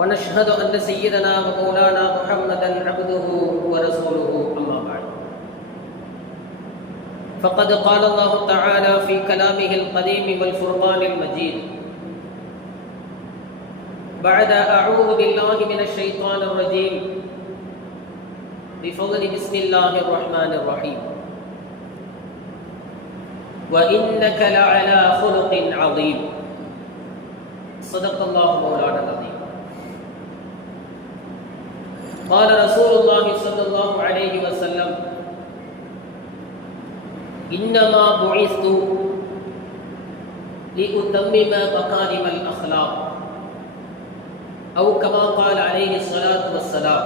ونشهد أن سيدنا ومولانا محمدا عبده ورسوله أما بعد. فقد قال الله تعالى في كلامه القديم والفرقان المجيد بعد أعوذ بالله من الشيطان الرجيم. بفضل بسم الله الرحمن الرحيم. وإنك لعلى خلق عظيم. صدق الله مولانا. قال رسول الله صلى الله عليه وسلم إنما بعثت لأتمم مكارم الأخلاق أو كما قال عليه الصلاة والسلام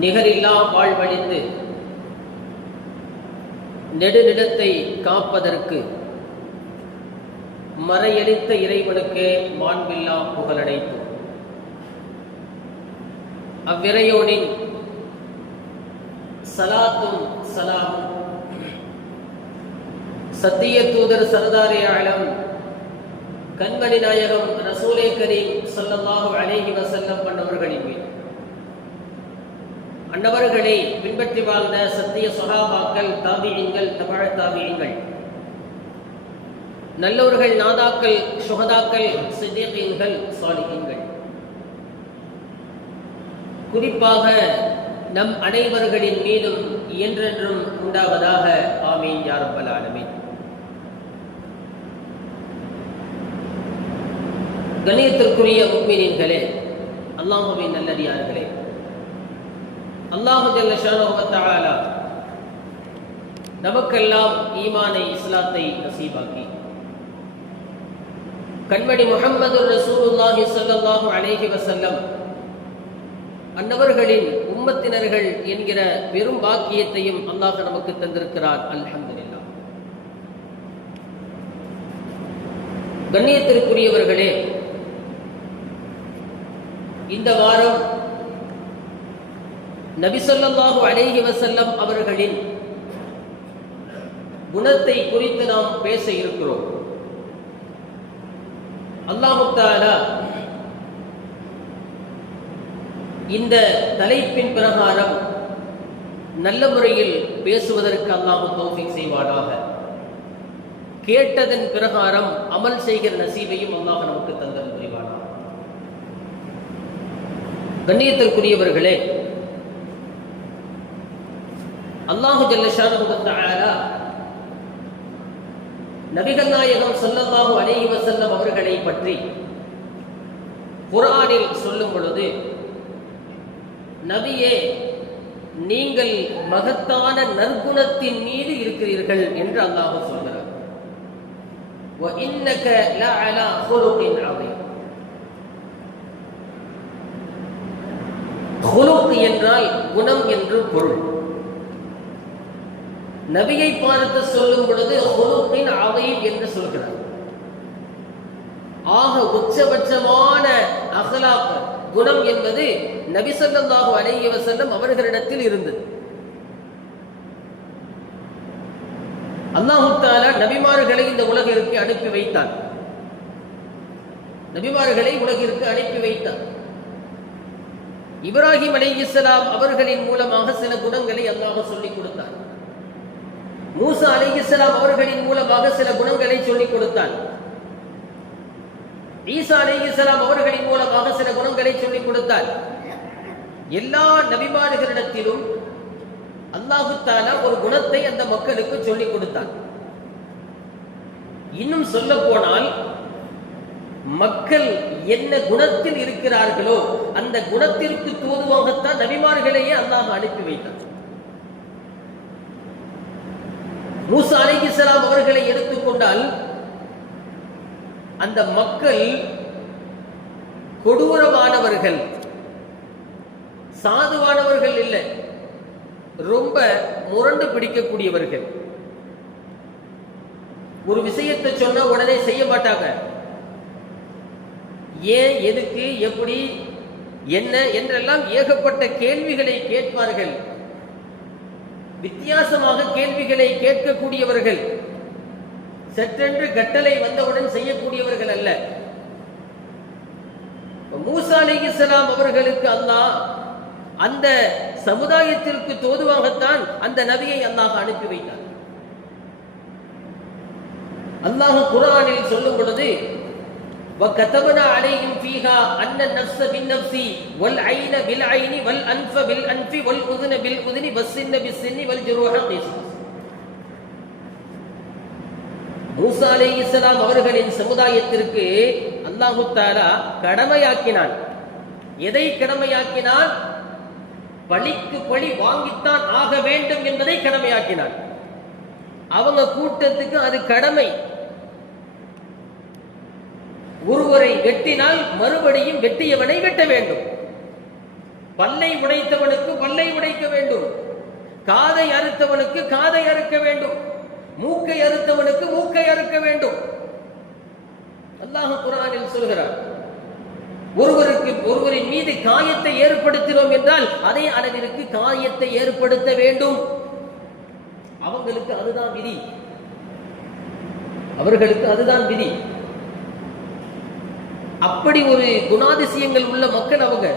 நிகரில்லா வாழ்வழித்து நெடுநிலத்தை காப்பதற்கு மறையளித்த இறைவனுக்கே மாண்பில்லா புகழடைத்தோம் அவ்விரையோனின் சலாத்தும் சலாமும். சத்திய தூதர் சரதாரி ஆழம் கண்மணி நாயகம் ரசூலே கரீம் சொல்லமாக அழகி வசல்லம் பண்ணவர்களின் மீது. அன்னவர்களை பின்பற்றி வாழ்ந்த சத்திய சுகாபாக்கள் தாபியங்கள் தமிழ தாபியங்கள். நல்லவர்கள் நாதாக்கள் சுகதாக்கள் சித்தியங்கள் சாலிகங்கள் குறிப்பாக நம் அனைவர்களின் மீதும் என்றென்றும் உண்டாவதாக. ஆமீன் யாரப்பல் ஆலமீன். கணியத்திற்குரிய முக்மீனின்களே அல்லாஹுவின் நல்லடியார்களே அல்லாஹு ஜல்ல நமக்கெல்லாம் ஈமானை இஸ்லாத்தை நசீபாக்கி. கண்மணி முகமது ரசூலுல்லாஹி சல்லாஹு அலேஹி வசல்லம் அன்னவர்களின் உம்மத்தினர்கள் என்கிற பெரும் பாக்கியத்தையும் அல்லாஹ் நமக்கு தந்திருக்கிறார். அல்ஹம்துலில்லா கண்ணியத்திற்குரியவர்களே இந்த வாரம் நபிசல்லாஹு அலைஹி வசல்லம் அவர்களின் குணத்தை குறித்து நாம் பேச இருக்கிறோம். அல்லாஹு தாலா இந்த தலைப்பின் பிரகாரம் நல்ல முறையில் பேசுவதற்கு அல்லாஹு தௌஃபிக் செய்வானாக. கேட்டதன் பிரகாரம் அமல் செய்கிற நசீபையும் அல்லாஹ் நமக்கு தந்தல் புரிவானாக கண்ணியத்திற்குரியவர்களே அல்லாஹு ஜல்லஷானு நபிகள் நாயகம் சொல்லல்லாஹு அலைஹி வசல்லம் அவர்களை பற்றி குரானில் சொல்லும் பொழுது நபியே நீங்கள் மகத்தான நற்குணத்தின் மீது இருக்கிறீர்கள் என்று அல்லாஹ் சொல்கிறார். என்றால் குணம் என்று பொருள். நபியை பார்த்து சொல்லும் பொழுது ஹொலுக்கின் அவையில் என்று சொல்கிறார். ஆக உச்சபட்சமான அகலாக்கள் குணம் என்பது நபிசல்லாஹு அலைஹி வசல்லம் அவர்களிடத்தில் இருந்தது. அல்லாஹு தாலா நபிமார்களை இந்த உலகிற்கு அனுப்பி வைத்தான். நபிமார்களை உலகிற்கு அனுப்பி வைத்தார் இப்ராஹிம் அலை இஸ்லாம் அவர்களின் மூலமாக சில குணங்களை அல்லாஹ் சொல்லிக் கொடுத்தார் மூசா அலை இஸ்லாம் அவர்களின் மூலமாக சில குணங்களை சொல்லிக் கொடுத்தான். ஈசா அலை இஸ்லாம் அவர்களின் மூலமாக சில குணங்களை சொல்லிக் கொடுத்தார். எல்லா நபிமாடுகளிடத்திலும் அல்லாஹு தாலா ஒரு குணத்தை அந்த மக்களுக்கு சொல்லிக் கொடுத்தான். இன்னும் சொல்ல போனால் மக்கள் என்ன குணத்தில் இருக்கிறார்களோ அந்த குணத்திற்கு தூதுவாகத்தான் நபிமார்களையே அல்லாஹ் அனுப்பி வைத்தான். மூசா அலைஹிஸ்ஸலாம் அவர்களை எடுத்துக்கொண்டால் அந்த மக்கள் கொடூரமானவர்கள். சாதுவானவர்கள் இல்லை. ரொம்ப முரண்டு பிடிக்கக்கூடியவர்கள். ஒரு விஷயத்தை சொன்னா உடனே செய்ய மாட்டாங்க. ஏன் எதுக்கு எப்படி என்ன என்றெல்லாம் ஏகப்பட்ட கேள்விகளை கேட்பார்கள். வித்தியாசமாக கேள்விகளை கேட்கக்கூடியவர்கள். சற்றென்று கட்டளை வந்தவுடன் செய்யக்கூடியவர்கள் அல்ல மூசா அலைஹிஸ்ஸலாம் அவர்களுக்கு அல்லாஹ் அந்த சமுதாயத்திற்கு தோதுவாகத்தான் அந்த நபியை அல்லாஹ் அனுப்பி வைத்தார் அல்லாஹ் குர்ஆனில் சொல்லும் பொழுது وكتبنا عليهم فيها أن النفس بالنفس والعين بالعين والأنف بالأنف والأذن بالأذن والسن بالسن والجروح قصاص மூசா இஸ்லாம் அவர்களின் சமுதாயத்திற்கு அல்லாஹு தாரா கடமையாக்கினான். எதை கடமையாக்கினான்? பழிக்கு பழி வாங்கித்தான் ஆக வேண்டும் என்பதை கடமையாக்கினான். அவங்க கூட்டத்துக்கு அது கடமை. ஒருவரை வெட்டினால் மறுபடியும் வெட்டியவனை வெட்ட வேண்டும். பல்லை உடைத்தவனுக்கு பல்லை உடைக்க வேண்டும். காதை அறுத்தவனுக்கு காதை அறுக்க வேண்டும். மூக்கை அறுத்தவனுக்கு மூக்கை அறுக்க வேண்டும். அல்லாஹ் குரானில் சொல்கிறார் ஒருவருக்கு ஒருவரின் மீது காயத்தை ஏற்படுத்தினோம் என்றால் அதே அளவிற்கு காயத்தை ஏற்படுத்த வேண்டும். அவங்களுக்கு அதுதான் விதி. அவர்களுக்கு அதுதான் விதி. அப்படி ஒரு குணாதிசயங்கள் உள்ள மக்கள் அவங்க.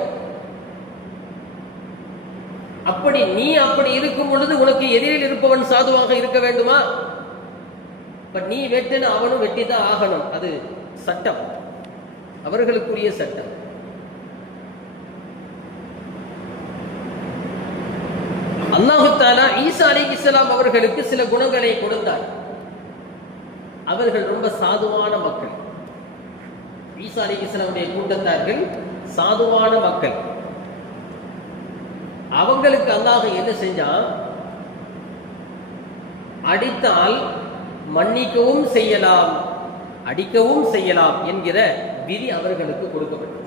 அப்படி நீ அப்படி இருக்கும் பொழுது உனக்கு எதிரில் இருப்பவன் சாதுவாக இருக்க வேண்டுமா? பட் நீ வெட்டுன்னு அவனும் வெட்டி தான் ஆகணும். அது சட்டம். அவர்களுக்குரிய சட்டம். அல்லாஹுத்தாலா ஈசா அலி இஸ்லாம் அவர்களுக்கு சில குணங்களை கொடுத்தார். அவர்கள் ரொம்ப சாதுவான மக்கள். ஈசா அலி இஸ்லாமுடைய கூட்டத்தார்கள் சாதுவான மக்கள். அவங்களுக்கு அல்லாஹ் என்ன செஞ்சான்? அடித்தால் மன்னிக்கவும் செய்யலாம் அடிக்கவும் செய்யலாம் என்கிற விதி அவர்களுக்கு கொடுக்கப்பட்டது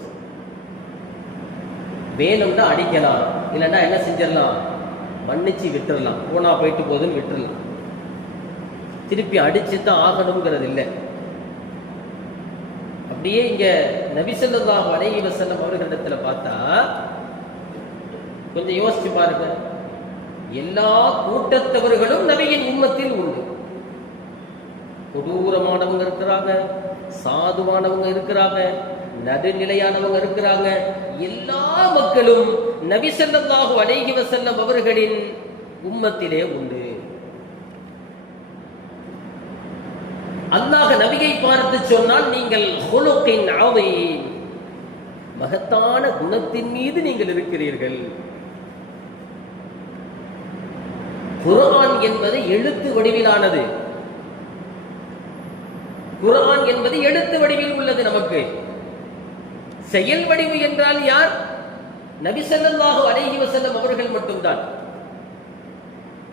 வேணும்னா அடிக்கலாம் இல்லைன்னா என்ன செஞ்சிடலாம்? மன்னிச்சு விட்டுடலாம் போனா போயிட்டு போதுன்னு விட்டுறலாம். திருப்பி அடிச்சு தான் ஆகணுங்கிறது இல்லை. அப்படியே இங்க நபிசல்லா அலைஹி வசல்லம் அவர்களிடத்துல பார்த்தா கொஞ்சம் யோசிச்சு பாருங்க. எல்லா கூட்டத்தவர்களும் நபியின் உண்மத்தில் உண்டு. கொடூரமானவங்க இருக்கிறாங்க சாதுவானவங்க இருக்கிறாங்க நடுநிலையானவங்க இருக்கிறாங்க. எல்லா மக்களும் நபி ஸல்லல்லாஹு வசல்லம் அவர்களின் உம்மத்திலே உண்டு. அல்லாஹ் நபியை பார்த்து சொன்னால் நீங்கள் ஹுலுகின் ஆதீம் மகத்தான குணத்தின் மீது நீங்கள் இருக்கிறீர்கள். குரான் என்பது எழுத்து வடிவிலானது. குரான் என்பது எழுத்து வடிவில் உள்ளது நமக்கு. செயல் வடிவு என்றால் யார்? நபிசல்லாஹு அலைஹி வசல்லம் அவர்கள் மட்டும்தான்.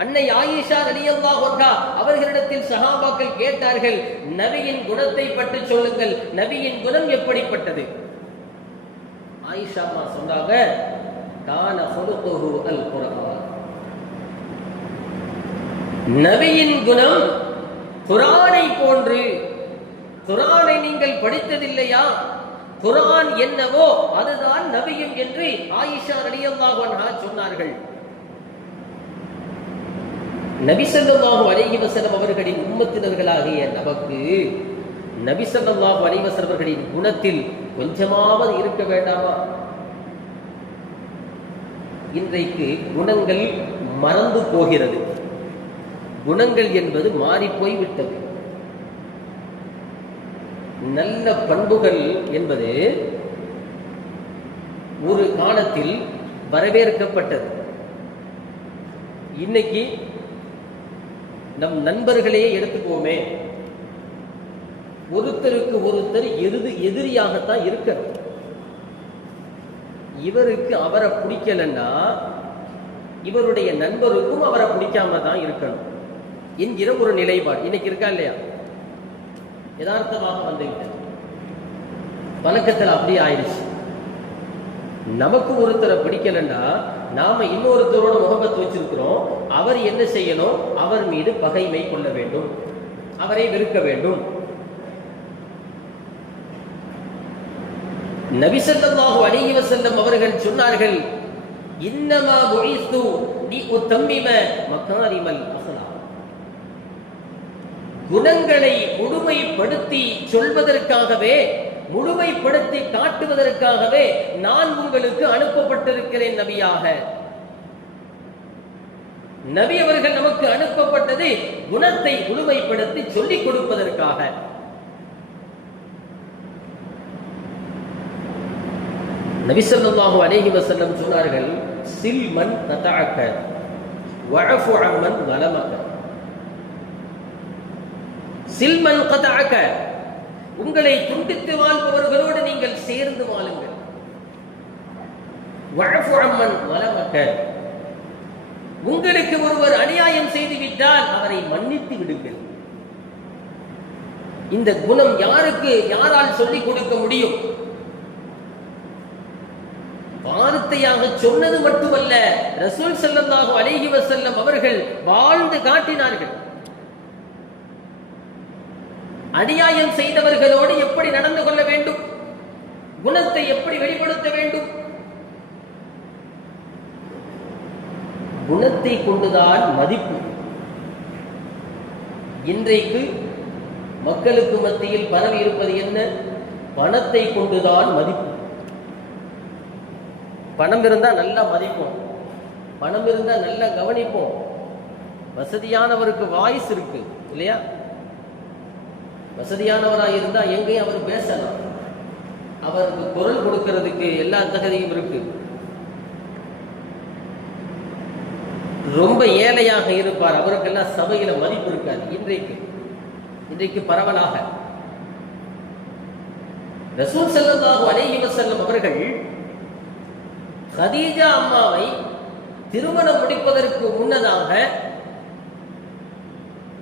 அன்னை ஆயிஷா ரலியல்லாஹு அன்ஹா அவர்களிடத்தில் சஹாபாக்கள் கேட்டார்கள் நபியின் குணத்தை பற்றி சொல்லுங்கள் நபியின் குணம் எப்படிப்பட்டது? ஆயிஷா அம்மா சொன்னாங்க கான ஹுலுகுஹு அல் குரான் நபியின் குணம் குரானை போன்று குரானை நீங்கள் படித்ததில்லையா? குரான் என்னவோ அதுதான் நபியும் என்று ஆயிஷா ரலியல்லாஹு சொன்னார்கள். நபிசல்லாஹு ஸல்லல்லாஹு அலைஹி வஸல்லம் அவர்களின் உம்மத்தினர்களாகிய நமக்கு நபிசல்லாஹு ஸல்லல்லாஹு அலைஹி அவர்களின் குணத்தில் கொஞ்சமாவது இருக்க வேண்டாமா? இன்றைக்கு குணங்கள் மறந்து போகிறது. குணங்கள் என்பது மாறிப்போய் விட்டது நல்ல பண்புகள் என்பது ஒரு காலத்தில் வரவேற்கப்பட்டது. இன்னைக்கு நம் நண்பர்களையே எடுத்துக்கோமே ஒருத்தருக்கு ஒருத்தர் எருது எதிரியாகத்தான் இருக்க இவருக்கு அவரை பிடிக்கலன்னா இவருடைய நண்பருக்கும் அவரை பிடிக்காம தான் இருக்கணும் என்கிற ஒரு நிலைப்பாடு. இன்னைக்கு இருக்கா இல்லையா? யதார்த்தமாக வந்துவிட்டது. பழக்கத்தில் அப்படியே ஆயிடுச்சு. நமக்கு ஒருத்தரை பிடிக்கலன்னா நாம இன்னொருத்தரோட முகபத் வச்சிருக்கிறோம். அவர் என்ன செய்யணும்? அவர் மீது பகைமை கொள்ள வேண்டும். அவரை வெறுக்க வேண்டும். நபிசல்லாஹு அலைஹி வசல்லம் அவர்கள் சொன்னார்கள் இன்னமா நீ லி உத்தம்மிம மகாரிமல் குணங்களை முழுமைப்படுத்தி சொல்வதற்காகவே முழுமைப்படுத்தி காட்டுவதற்காகவே நான் உங்களுக்கு அனுப்பப்பட்டிருக்கிறேன் நபியாக. நபி அவர்கள் நமக்கு அனுப்பப்பட்டது குணத்தை முழுமைப்படுத்தி சொல்லிக் கொடுப்பதற்காக. நபிசல்லாஹு அலேஹி வசல்லம் சொன்னார்கள் சில்மன் ததஅக்க வஅஃபு அம்மன் வலமக சில்மன் கதாக உங்களை துண்டித்து வாழ்பவர்களோடு நீங்கள் சேர்ந்து வாழுங்கள். வஅஃபு அம்மன் உங்களுக்கு ஒருவர் அநியாயம் செய்து விட்டால் அவரை மன்னித்து விடுங்கள். இந்த குணம் யாருக்கு யாரால் சொல்லிக் கொடுக்க முடியும்? வார்த்தையாக சொன்னது மட்டுமல்ல ரசூல் செல்லந்தாக அலைஹி வஸல்லம் அவர்கள் வாழ்ந்து காட்டினார்கள். அநியாயம் செய்தவர்களோடு எப்படி நடந்து கொள்ள வேண்டும்? குணத்தை எப்படி வெளிப்படுத்த வேண்டும்? குணத்தை கொண்டுதான் மதிப்பு. இன்றைக்கு மக்களுக்கு மத்தியில் பரவி இருப்பது என்ன? பணத்தை கொண்டுதான் மதிப்பு. பணம் இருந்தால் நல்லா மதிப்போம். பணம் இருந்தால் நல்லா கவனிப்போம். வசதியானவருக்கு வாய்ஸ் இருக்கு இல்லையா? வசதியானவராக இருந்தா எங்கேயும் அவர் பேசலாம். அவருக்கு குரல் கொடுக்கிறதுக்கு எல்லா தகுதியும் இருக்கு. ரொம்ப ஏழையாக இருப்பார். அவருக்கெல்லாம் சபையில மதிப்பு இருக்காது. இன்றைக்கு. இன்றைக்கு பரவலாக. ரசூல் ஸல்லல்லாஹு அலேஹி செல்லும் அவர்கள் ஹதீஜா அம்மாவை திருமணம் முடிப்பதற்கு முன்னதாக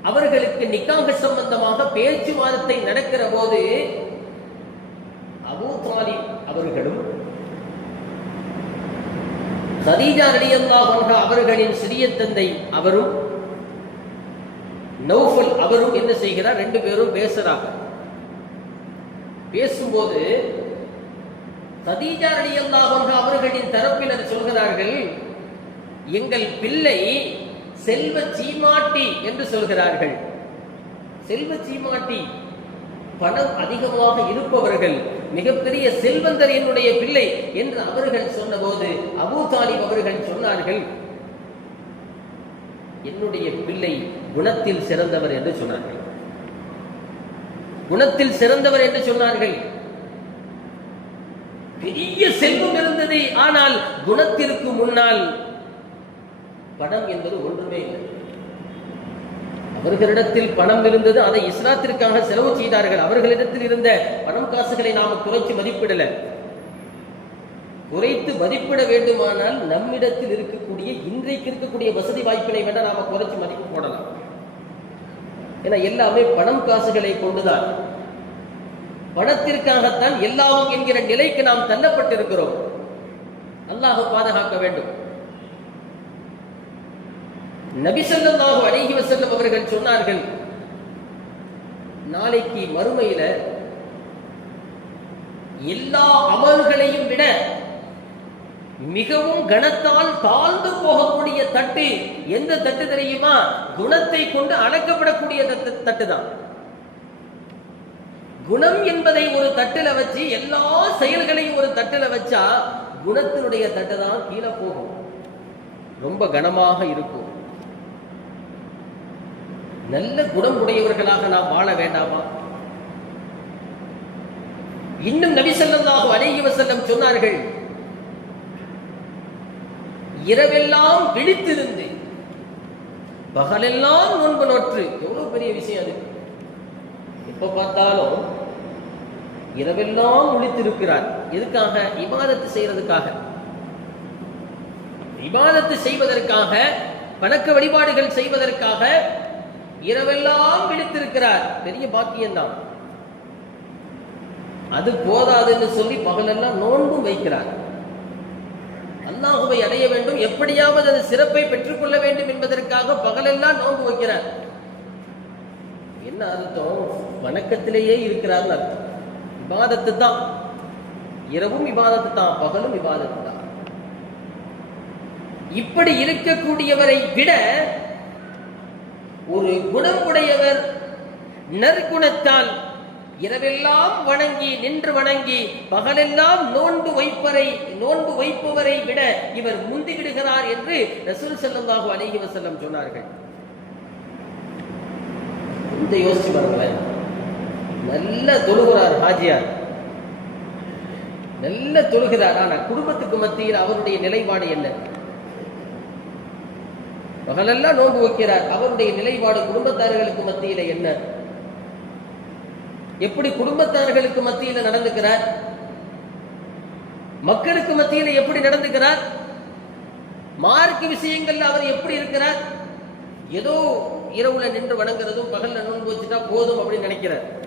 அவர்களுக்கு நிக்காக சம்பந்தமாக பேச்சுவார்த்தை நடக்கிற போது அபூ தாலி அவர்களும் ஹதீஜா போன்ற அவர்களின் சிறிய தந்தை அவரும் நௌஃபல் அவரும் என்ன செய்கிறார்? ரெண்டு பேரும் பேசுறாங்க. பேசும்போது சதீஜா ரலியல்லாஹு அவர்களின் தரப்பினர் சொல்கிறார்கள் எங்கள் பிள்ளை செல்வ சீமாட்டி என்று சொல்கிறார்கள். செல்வ சீமாட்டி பணம் அதிகமாக இருப்பவர்கள் மிகப்பெரிய செல்வந்தர் என்னுடைய பிள்ளை என்று அவர்கள் சொன்னபோது அபூ தாலிப் அவர்கள் சொன்னார்கள். என்னுடைய பிள்ளை குணத்தில் சிறந்தவர் என்று சொன்னார்கள். குணத்தில் சிறந்தவர் என்று சொன்னார்கள். பெரிய செல்வம் இருந்தது. ஆனால் குணத்திற்கு முன்னால் பணம் என்பது ஒன்றுமே இல்லை. அவர்களிடத்தில் பணம் இருந்தது அதை இஸ்லாத்திற்காக செலவு செய்தார்கள். அவர்களிடத்தில் இருந்த பணம் காசுகளை நாம் குறைச்சு மதிப்பிடல. குறைத்து மதிப்பிட வேண்டுமானால் நம்மிடத்தில் இருக்கக்கூடிய இன்றைக்கு இருக்கக்கூடிய வசதி வாய்ப்பினை வேண்டாம் நாம குறைச்சு மதிப்பு போடலாம். ஏன்னா எல்லாமே பணம் காசுகளை கொண்டுதான். பணத்திற்காகத்தான் எல்லாமும் என்கிற நிலைக்கு நாம் தள்ளப்பட்டிருக்கிறோம். அல்லாஹ் பாதுகாக்க வேண்டும். நபி ஸல்லல்லாஹு அலைஹி வஸல்லம் அவர்கள் சொன்னார்கள் நாளைக்கு மறுமையில எல்லா அமல்களையும் விட மிகவும் கனத்தால் தாழ்ந்து போகக்கூடிய தட்டு எந்த தட்டு தெரியுமா? குணத்தை கொண்டு அளக்கப்படக்கூடிய தட்டு தட்டு தான் குணம் என்பதை ஒரு தட்டுல வச்சு எல்லா செயல்களையும் ஒரு தட்டுல வச்சா குணத்தினுடைய தட்டு தான் கீழே போகும். ரொம்ப கனமாக இருக்கும். நல்ல குணம் உடையவர்களாக நாம் வாழ வேண்டாமா? இன்னும் நபி ஸல்லல்லாஹு அலைஹி செல்லம் சொன்னார்கள் இரவெல்லாம் விழித்திருந்து பகலெல்லாம் நோன்பு நோற்று. எவ்வளவு பெரிய விஷயம் அது. எப்ப பார்த்தாலும் இரவெல்லாம் விழித்திருக்கிறார். எதுக்காக? இபாதத்து செய்யறதுக்காக. இபாதத்து செய்வதற்காக வணக்க வழிபாடுகள் செய்வதற்காக இரவெல்லாம் விழித்திருக்கிறார். பெரிய பாக்கியம்தான். அது போதாதுன்னு சொல்லி பகலெல்லாம் நோன்பும் வைக்கிறார். அல்லாஹுவை அடைய வேண்டும். எப்படியாவது அது சிறப்பை பெற்றுக்கொள்ள வேண்டும் என்பதற்காக பகலெல்லாம் நோன்பு வைக்கிறார். என்ன அர்த்தம்? வணக்கத்திலேயே இருக்கிறார்னு அர்த்தம். விவாதத்து தான் இரவும் விவாதத்து தான் பகலும் விவாதத்து தான் இப்படி இருக்கக்கூடியவரை விட ஒரு குணம் உடையவர் நற்குணத்தால் இரவெல்லாம் வணங்கி நின்று வணங்கி பகலெல்லாம் நோன்பு வைப்பரை நோன்பு வைப்பவரை விட இவர் முந்திவிடுகிறார் என்று ரசூல் செல்லந்தாகு அலைஹி வசல்லம் சொன்னார்கள். இந்த யோசிச்சு பாருங்களேன். நல்ல தொழுகிறார் ஹாஜியார். நல்ல தொழுகிறார்? ஆனா குடும்பத்துக்கு மத்தியில் அவருடைய நிலைப்பாடு என்ன? பகலெல்லாம் நோன்பு வைக்கிறார். அவருடைய நிலைப்பாடு குடும்பத்தார்களுக்கு மத்தியில என்ன? எப்படி குடும்பத்தார்களுக்கு மத்தியில நடந்துக்கிறார்? மக்களுக்கு மத்தியில எப்படி நடந்துக்கிறார்? மார்க்கு விஷயங்கள்ல அவர் எப்படி இருக்கிறார்? ஏதோ இரவுல நின்று வணங்குறதும் பகல்ல நோன்பு வச்சுட்டா போதும் அப்படின்னு நினைக்கிறார்.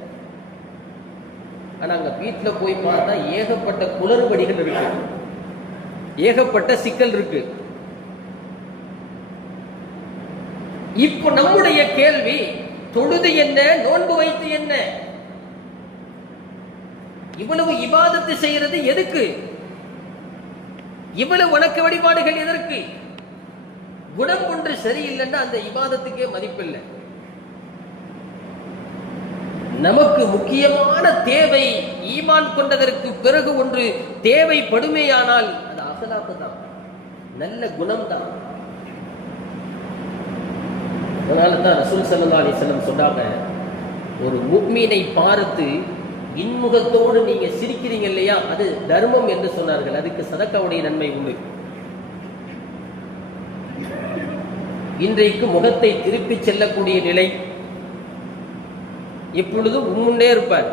ஆனா அங்க வீட்டுல போய் பார்த்தா ஏகப்பட்ட குளறுபடிகள் இருக்கு. ஏகப்பட்ட சிக்கல் இருக்கு. இப்போ நம்முடைய கேள்வி தொழுது என்ன நோன்பு வைத்து என்ன? இவ்வளவு இபாதத்து செய்யறது எதுக்கு? இவ்வளவு வணக்க வழிபாடுகள் எதற்கு? குணம் ஒன்று சரியில்லைன்னா அந்த இபாதத்துக்கே மதிப்பில்லை. நமக்கு முக்கியமான தேவை ஈமான் கொண்டதற்கு பிறகு ஒன்று தேவைப்படுமேயானால் அது அகலாப்பு தான் நல்ல குணம் தான் அதனால தான் ரசூல் சல்லா அலிஸ்லம் சொன்னாங்க ஒரு முக்மீனை பார்த்து இன்முகத்தோடு நீங்க சிரிக்கிறீங்க இல்லையா? அது தர்மம் என்று சொன்னார்கள். அதுக்கு சதக்காவுடைய நன்மை உண்டு. இன்றைக்கு முகத்தை திருப்பிச் செல்லக்கூடிய நிலை இப்பொழுது உம்முண்டே இருப்பார்.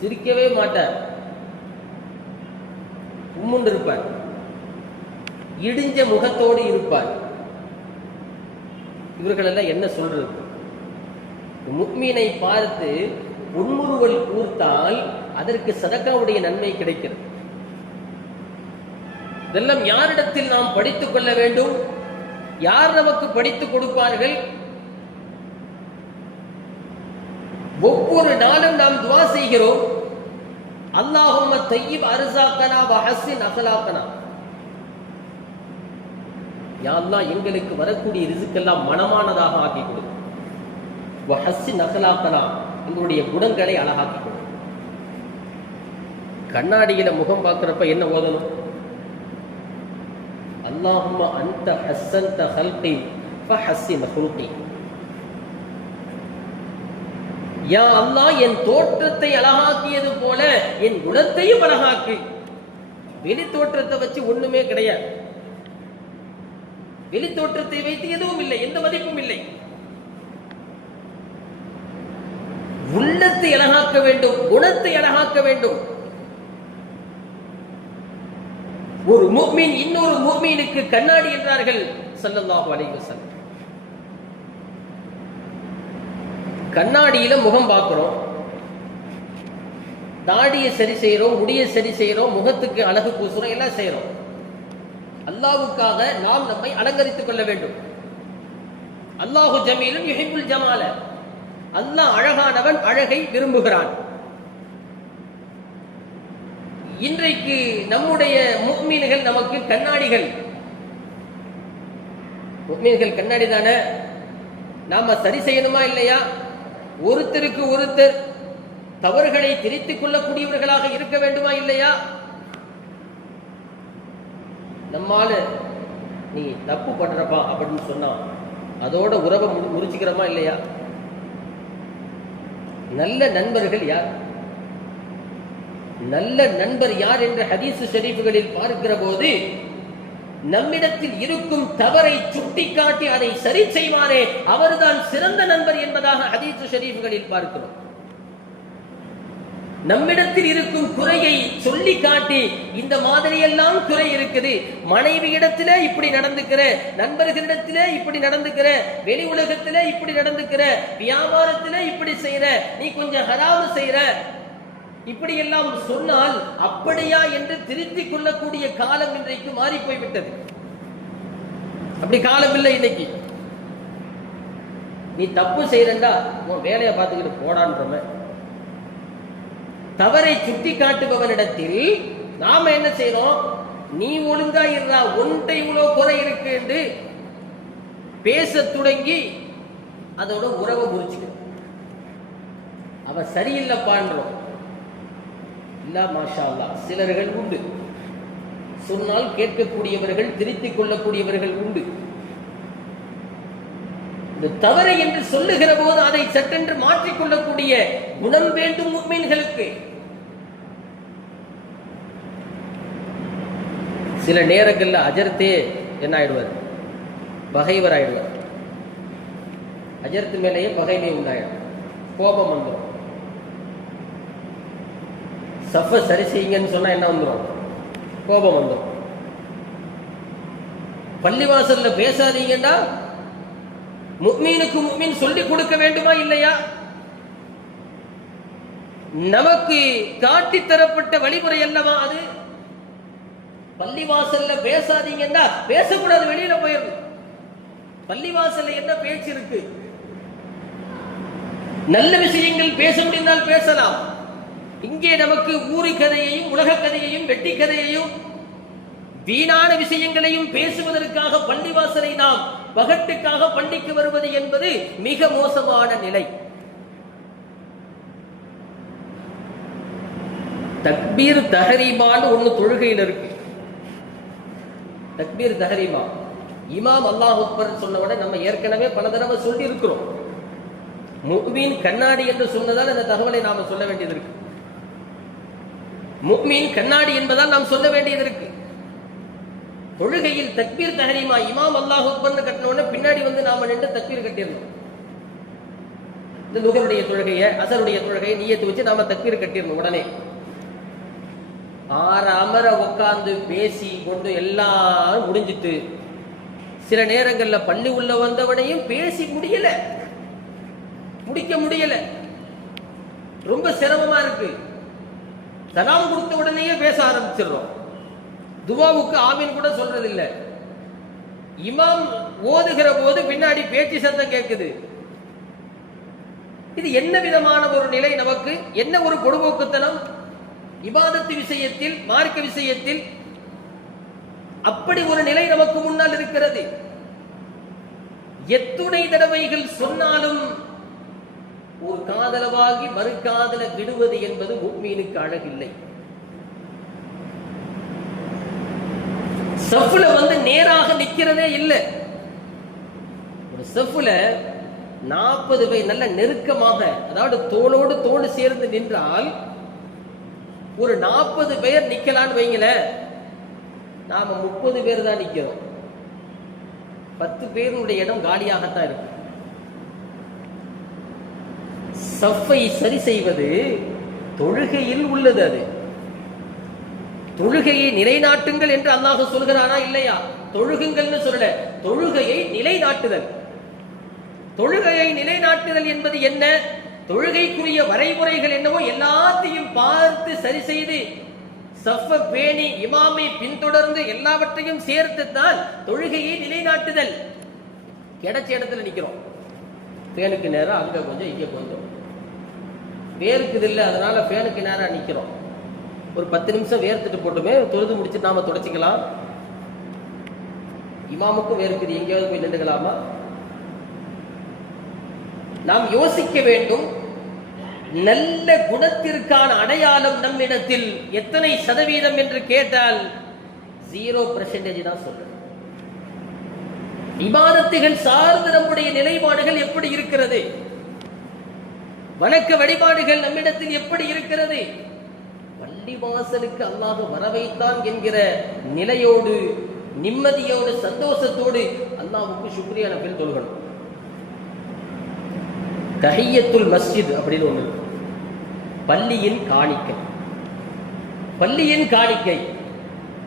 சிரிக்கவே மாட்டார். உம்முண்டு இருப்பார். இடிஞ்ச முகத்தோடு இருப்பார். இவர்களெல்லாம் என்ன சொல்றது? முக்மீனை பார்த்து உண்முறுவல் கூர்த்தால் அதற்கு சதக்காவுடைய நன்மை கிடைக்கிறது. இதெல்லாம் யாரிடத்தில் நாம் படித்துக் கொள்ள வேண்டும்? யார் நமக்கு படித்துக் கொடுப்பார்கள்? ஒவ்வொரு நாளும் நாம் துவா செய்கிறோம். அல்லாஹும் தையீப் அரிசாக்கனா வஹசின் அகலாக்கனா யாரெல்லாம் எங்களுக்கு வரக்கூடிய ரிசுக்கெல்லாம் மனமானதாக ஆக்கி கொடு. வஹஸ்ஸின் அகலாக்கனா எங்களுடைய குணங்களை அழகாக்கி கொடு. கண்ணாடியில முகம் பார்க்குறப்ப என்ன ஓதணும்? அல்லாஹும் அந்த த ஹல்கி ஃபஹஸ்ஸி ஹுல்கி யா அல்லாஹ் என் தோற்றத்தை அழகாக்கியது போல என் குணத்தையும் அழகாக்கு. வெளி தோற்றத்தை வச்சு ஒண்ணுமே கிடையாது. வெளி தோற்றத்தை வைத்து எதுவும் இல்லை எந்த மதிப்பும் இல்லை. உள்ளத்தை அழகாக்க வேண்டும் குணத்தை அழகாக்க வேண்டும். ஒரு மூமீன் இன்னொரு மூமீனுக்கு கண்ணாடி என்றார்கள் சல்லல்லாஹு அலைஹி வஸல்லம். கண்ணாடியில முகம் பார்க்கிறோம். தாடியை சரி செய்யறோம் முடியை சரி செய்யறோம் முகத்துக்கு அழகு பூசுறோம் எல்லாம் செய்யறோம் அல்லாவுக்காக நாம் நம்மை அலங்கரித்துக் கொள்ள வேண்டும். அல்லாஹு ஜமீலும் யுஹிபுல் ஜமால. அல்லாஹ் அழகானவன் அழகை விரும்புகிறான். இன்றைக்கு நம்முடைய முக்மீன்கள் நமக்கு கண்ணாடிகள். முக்மீன்கள் கண்ணாடி தானே? நாம சரி செய்யணுமா இல்லையா? ஒருத்தருக்கு ஒருத்தர் தவறுகளை திரித்துக் கொள்ளக்கூடியவர்களாக இருக்க வேண்டுமா இல்லையா? நம்மால நீ தப்பு பண்றப்பா அப்படின்னு சொன்னா அதோட உறவை முடி முறிச்சுக்கிறோமா இல்லையா? நல்ல நண்பர்கள் யார்? நல்ல நண்பர் யார் என்ற ஹதீசு ஷெரீஃபுகளில் பார்க்கிற போது நம்மிடத்தில் இருக்கும் தவறை சுட்டிக்காட்டி அதை சரி செய்வாரே அவர்தான் சிறந்த நண்பர் என்பதாக ஹதீசு ஷெரீஃபுகளில் பார்க்கிறோம். நம்மிடத்தில் இருக்கும் குறையை சொல்லி காட்டி இந்த மாதிரி எல்லாம் குறை இருக்குது. மனைவி இடத்துல இப்படி நடந்துக்கிற நண்பர்களிடத்துல இப்படி நடந்துக்கிற வெளி உலகத்துல இப்படி நடந்துக்கிற வியாபாரத்துல இப்படி செய்யற நீ கொஞ்சம் ஹராமு செய்யற இப்படியெல்லாம் சொன்னால் அப்படியா என்று திருத்திக் கொள்ளக்கூடிய காலம் இன்றைக்கு மாறி போய்விட்டது. அப்படி காலம் இல்லை இன்னைக்கு. நீ தப்பு செய்யறா உன் வேலையை பார்த்துக்கிட்டு போடான்றவ தவறை சுட்டி காட்டுபவனிடத்தில் நாம என்ன செய்யறோம் நீ ஒழுங்கா இருந்தா ஒன்றை இவ்வளவு குறை இருக்கு என்று பேச தொடங்கி அதோட உறவை அவ சரியில்லை சரியில்லைப்பான்றோம் இல்ல மாஷா சிலர்கள் உண்டு. சொன்னால் கேட்கக்கூடியவர்கள் திருத்திக் கொள்ளக்கூடியவர்கள் உண்டு. இந்த தவறு என்று சொல்லுகிற போது அதை சட்டென்று மாற்றிக்கொள்ளக்கூடிய குணம் வேண்டும் முக்மீன்களுக்கு. சில நேரங்கள்ல அஜர்த்தே என்ன ஆயிடுவார் பகைவர் ஆயிடுவார் அஜர்த்து மேலேயே பகைமை உண்டாயிடும். கோபம் வந்துடும் சஃப சரி செய்யுங்கன்னு சொன்னா என்ன வந்துடும் கோபம் வந்துடும் பள்ளிவாசல்ல பேசாதீங்கன்னா முக்மீனுக்கு முக்மீன் சொல்லி கொடுக்க வேண்டுமா இல்லையா? நமக்கு காட்டி தரப்பட்ட வழிமுறை அல்லவா அது? பள்ளிவாசல்ல பேசாதீங்கன்னா பேசக்கூடாது வெளியில போயிடணும் பள்ளிவாசல்ல என்ன பேச்சு இருக்கு? நல்ல விஷயங்கள் பேச முடிந்தால் பேசலாம். இங்கே நமக்கு ஊரி கதையையும் உலக கதையையும் வெட்டி கதையையும் வீணான விஷயங்களையும் பேசுவதற்காக பள்ளிவாசலை நாம் பகட்டுக்காக பள்ளிக்கு வருவது என்பது மிக மோசமான நிலை. தக்பீர் தஹரீமான்னு ஒண்ணு தொழுகையில் இருக்கு. தக்பீர் தஹரீமா. இமாம் அல்லாஹ் அக்பர் சொன்ன உடனே நம்ம ஏற்கனவே பல தடவை சொல்லி இருக்கிறோம் முக்மீன் கண்ணாடி என்று சொன்னதால் இந்த தகவலை நாம சொல்ல வேண்டியது இருக்கு. முக்மீன் கண்ணாடி என்பதால் நாம் சொல்ல வேண்டியது இருக்கு. தொழுகையில் தக்பீர் தஹரீமா இமாம் அல்லாஹ் அக்பர்னு கட்டின உடனே பின்னாடி வந்து நாம நின்று தக்பீர் கட்டியிருந்தோம் இந்த நுகருடைய தொழுகையை அசருடைய தொழுகையை நீயத்து வச்சு நாம தக்பீர் கட்டிடணும் உடனே. ஆற அமர உட்காந்து பேசி கொண்டு எல்லாரும் முடிஞ்சிட்டு. சில நேரங்கள்ல பள்ளி உள்ள வந்தவனையும் பேசி முடியல. முடிக்க முடியல. ரொம்ப சிரமமா இருக்கு. சலாம் கொடுத்த உடனேயே பேச ஆரம்பிச்சிடுறோம். துவாவுக்கு ஆமீன் கூட சொல்றது இல்ல இமாம் ஓதுகிற போது பின்னாடி பேச்சு சத்தம் கேட்குது இது என்ன விதமான ஒரு நிலை நமக்கு? என்ன ஒரு பொடுபோக்குத்தனம் இபாதத்து விஷயத்தில் மார்க்க விஷயத்தில் அப்படி ஒரு நிலை நமக்கு முன்னால் இருக்கிறது. எத்துணை தடவைகள் சொன்னாலும் ஒரு காதலவாகி மறு காதல விடுவது என்பது முக்மீனுக்கு அழகில்லை. செஃப்ல வந்து நேராக நிக்கிறதே இல்லை. ஒரு செஃப்ல நாற்பது பேர் நல்ல நெருக்கமாக அதாவது தோளோடு தோடு சேர்ந்து நின்றால் ஒரு நாற்பது பேர் நிக்கலான்னு வைங்களேன் நாம முப்பது பேர் தான் நிக்கிறோம். பத்து பேருடைய இடம் காலியாகத்தான் இருக்கு. சஃப்பை சரி செய்வது தொழுகையில் உள்ளது அது. தொழுகையை நிலைநாட்டுங்கள் என்று அல்லாஹ் சொல்கிறானா இல்லையா? தொழுகுங்கள்னு சொல்லல தொழுகையை நிலைநாட்டுதல். தொழுகையை நிலைநாட்டுதல் என்பது என்ன? தொழுகைக்குரிய வரைமுறைகள் என்னவோ எல்லாத்தையும் பார்த்து சரி செய்து சஃப பேணி இமாமை பின்தொடர்ந்து எல்லாவற்றையும் சேர்த்து தான் தொழுகையை நிலைநாட்டுதல். கிடைச்ச இடத்துல நிற்கிறோம் ஃபேனுக்கு நேரம் அங்க கொஞ்சம் இங்க கொஞ்சம். வேர்க்குது இல்லை அதனால ஃபேனுக்கு நேரம் நிற்கிறோம் ஒரு பத்து நிமிஷம் வேர்த்துட்டு போட்டுமே தொழுது முடிச்சு நாம தொடச்சிக்கலாம். இமாமுக்கும் வேர்க்குது எங்கேயாவது போய் நின்றுக்கலாமா? நாம் யோசிக்க வேண்டும். நல்ல குணத்திற்கான அடையாளம் நம்மிடத்தில் எத்தனை சதவீதம் என்று கேட்டால் ஜீரோ பர்சன்டேஜ் தான் சொல்றேன். இபாதத்துகள் சார்ந்த நம்முடைய நிலைப்பாடுகள் எப்படி இருக்கிறது? வணக்க வழிபாடுகள் நம்மிடத்தில் எப்படி இருக்கிறது? பள்ளி வாசலுக்கு அல்லாஹ் வரவைத்தான் என்கிற நிலையோடு நிம்மதியோடு சந்தோஷத்தோடு அல்லாஹுக்கு சுக்ரியா நபில் தொழுகணும். தஹியத்துல் மஸ்ஜித் அப்படின்னு ஒன்று பள்ளியின் காணிக்கை. பள்ளியின் காணிக்கை.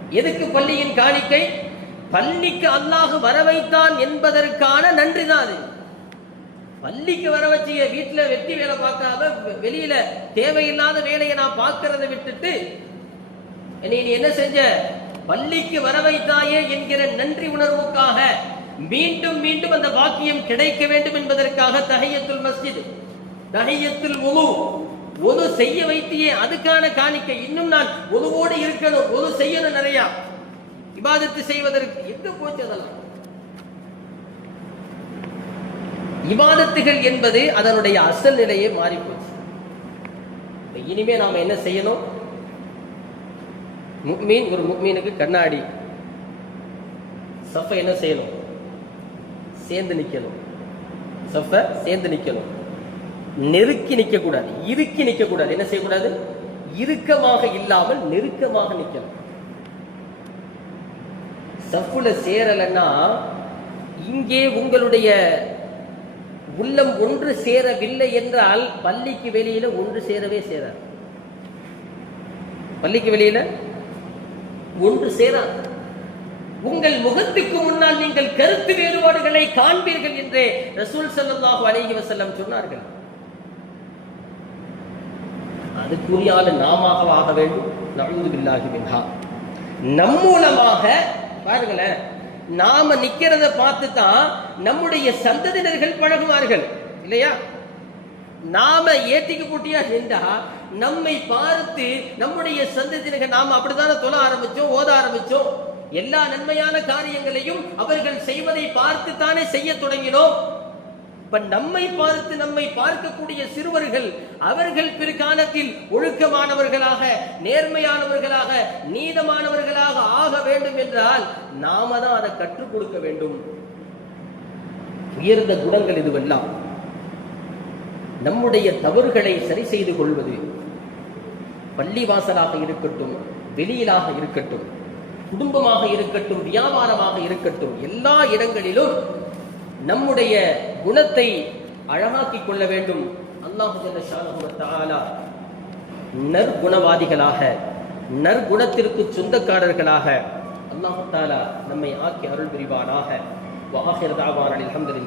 எதுக்கு பள்ளியின் காணிக்கை? பள்ளிக்கு அல்லாஹ் வரவைத்தான் என்பதற்கான நன்றி தான் அது. பள்ளிக்கு வர வச்சு வீட்டில் வீட்டுல வெட்டி வேலை பார்க்காம வெளியில தேவையில்லாத வேலையை நான் பார்க்கறத விட்டுட்டு என்னை நீ என்ன செஞ்ச? பள்ளிக்கு வர வைத்தாயே என்கிற நன்றி உணர்வுக்காக மீண்டும் மீண்டும் அந்த பாக்கியம் கிடைக்க வேண்டும் என்பதற்காக தஹையத்துல் மஸ்ஜித் தஹையத்துல் உலு ஒது செய்ய வைத்தியே அதுக்கான காணிக்கை. இன்னும் நான் ஒதுவோடு இருக்கணும் ஒது செய்யணும் நிறைய. இபாதத்து செய்வதற்கு எங்க போச்சு அதெல்லாம்? இபாதத்துகள் என்பது அதனுடைய அசல் நிலையே மாறி போச்சு இனிமே நாம என்ன செய்யணும்? முக்மீன் ஒரு முக்மீனுக்கு கண்ணாடி. சஃபை என்ன செய்யணும்? சேர்ந்து நிக்கணும். சஃப சேர்ந்து நிக்கணும். நெருக்கி நிற்கக்கூடாது கூடாது இறுக்கி நிற்கக்கூடாது என்ன செய்யக்கூடாது? இறுக்கமாக இல்லாமல் நெருக்கமாக நிற்கணும் சஃப்புல சேரலன்னா இங்கே உங்களுடைய உள்ளம் ஒன்று சேரவில்லை என்றால் பள்ளிக்கு வெளியில ஒன்று சேரவே சேராது. பள்ளிக்கு வெளியில ஒன்று சேராது. உங்கள் முகத்துக்கு முன்னால் நீங்கள் கருத்து வேறுபாடுகளை காண்பீர்கள் என்றே ரசூல் ஸல்லல்லாஹு அலைஹி வசல்லம் சொன்னார்கள். அதுக்குரிய ஆளு நாமாக ஆக வேண்டும். நழுது பில்லாகி மின்ஹா. நம் மூலமாக பாருங்களேன் நாம நிக்கிறத பார்த்து தான் நம்முடைய சந்ததியினர்கள் பழகுவார்கள். இல்லையா? நாம ஏத்திக்கு கூட்டியா நின்றா நம்மை பார்த்து நம்முடைய சந்ததியினர்கள் நாம அப்படித்தானே தொழ ஆரம்பிச்சோம் ஓத ஆரம்பிச்சோம். எல்லா நன்மையான காரியங்களையும் அவர்கள் செய்வதை பார்த்து தானே செய்ய தொடங்கினோம். இப்ப நம்மை பார்த்து நம்மை பார்க்கக்கூடிய சிறுவர்கள் அவர்கள் பிற்காலத்தில் ஒழுக்கமானவர்களாக நேர்மையானவர்களாக நீதமானவர்களாக ஆக வேண்டும் என்றால் நாம தான் அதை கற்றுக் கொடுக்க வேண்டும். உயர்ந்த குணங்கள் இதுவெல்லாம். நம்முடைய தவறுகளை சரி செய்து கொள்வது பள்ளிவாசலாக இருக்கட்டும் வெளியிலாக இருக்கட்டும் குடும்பமாக இருக்கட்டும் வியாபாரமாக இருக்கட்டும் எல்லா இடங்களிலும் நம்முடைய குணத்தை அழகாக்கிக் கொள்ள வேண்டும். அல்லாஹு நற்குணவாதிகளாக நற்குணத்திற்கு சொந்தக்காரர்களாக அல்லாஹு தாலா நம்மை ஆக்கி அருள் பிரிவானாக. வாஹிரதாவான அலமதுல்லா